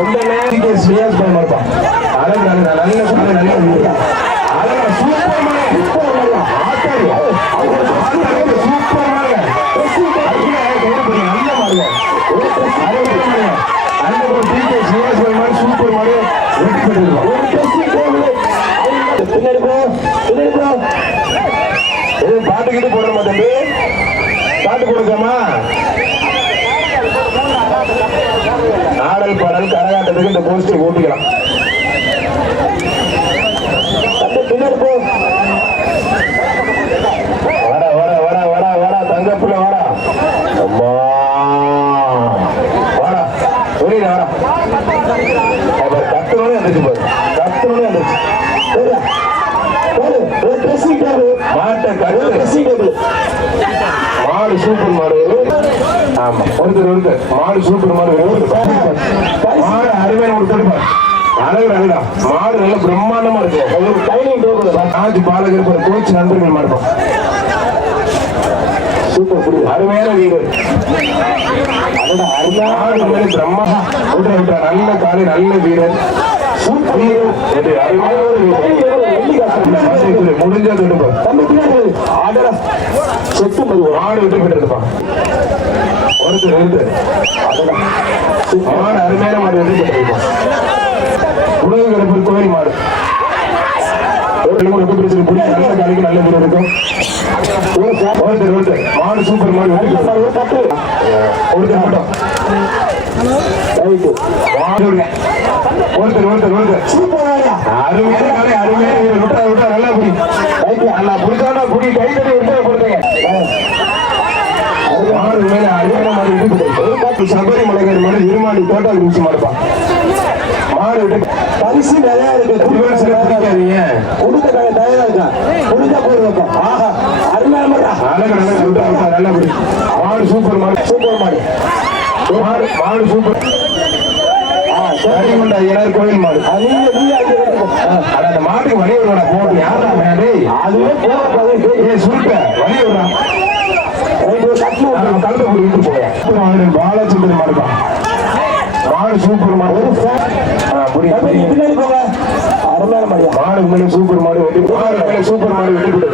இந்த நேரத்துக்கு ஸ்ரீயாஸ் பண்ண மாட்டான். அழகு நல்ல அழகா சூப்பர் மாடு ஆத்தாடி சூப்பர் மாடு நல்ல மாடு அந்த ஸ்ரீயாஸ் பண்ண மாடு சூப்பர் மாடு பாட்டுக்கிட்டு போட மாட்டேன் பாட்டு கொடுக்காமா ஆடல் பாடல் கரகாட்டத்துக்கு இந்த போஸ்டர் போட்டுக்கலாம். வாடா வாடா வாடா வாடா வாடா தங்கப்புல வாடா அம்மா வாடா புரியுது வாடா கத்துனோட வந்துச்சு பாரு கத்துனோட வந்துச்சு மாட்டை கட்டு மாடு சூப்பர் மாடு. ஆமா ஒருத்தர் மாடு சூப்பர் மாடு மாடு அருமையான ஒரு தடுப்பார் அழகு அழகா மாடு நல்ல பிரம்மாண்டமா இருக்கு. டைனிங் டேபிள் ஆஜி பாலகர் கோச் நண்பர்கள் மாடுப்போம் சூப்பர் புரியுது அருமையான வீடு அருமையான பிரம்மா நல்ல காலை நல்ல வீரர் முடிஞ்சது ஆடு விட்டு போயிருப்பான் ஒருத்தர் மாடு அருமையான மாடு வெற்றி பெற்றிருப்பான். உணவு கிடப்பு கோயில் மாடு நல்ல காலைக்கு நல்ல வீடு இருக்கும். ஒருத்தர் மாடு சூப்பர் மாடு ஒருத்தர் மட்டும் அருமையான காலை அருமையான வீடு விட்டா விட்டா நல்லா புடி நல்லா புடிச்சாண்டா புடி கை தட்டி விட்டா கொடுத்தீங்க. சபரிமலைகள் மலை இருமாடி தோட்டம் குடிச்சு மாடுப்பான் மாடு விட்டு பரிசு நிறையா இருக்கு கொடுக்க தயாரா இருக்கா முடிஞ்சா போயிருப்பா. ஆஹா அருமையான நல்லா புடி மாடு சூப்பர் மாடு சூப்பர் மாடு மாடு சூப்பர் சரிகுண்டா ஐயனார் கோயில் மாடு அந்த மாட்டுக்கு வழி விடுறா போட்டு யாரா அதுவே சுருக்க வழி விடுறான் கலந்து போட்டு போய் பாலச்சந்திர மாடுதான் மாடு சூப்பர் மாடு அருமையான மாடு மாடு மேலே சூப்பர் மாடு வெட்டி சூப்பர் மாடு வெட்டி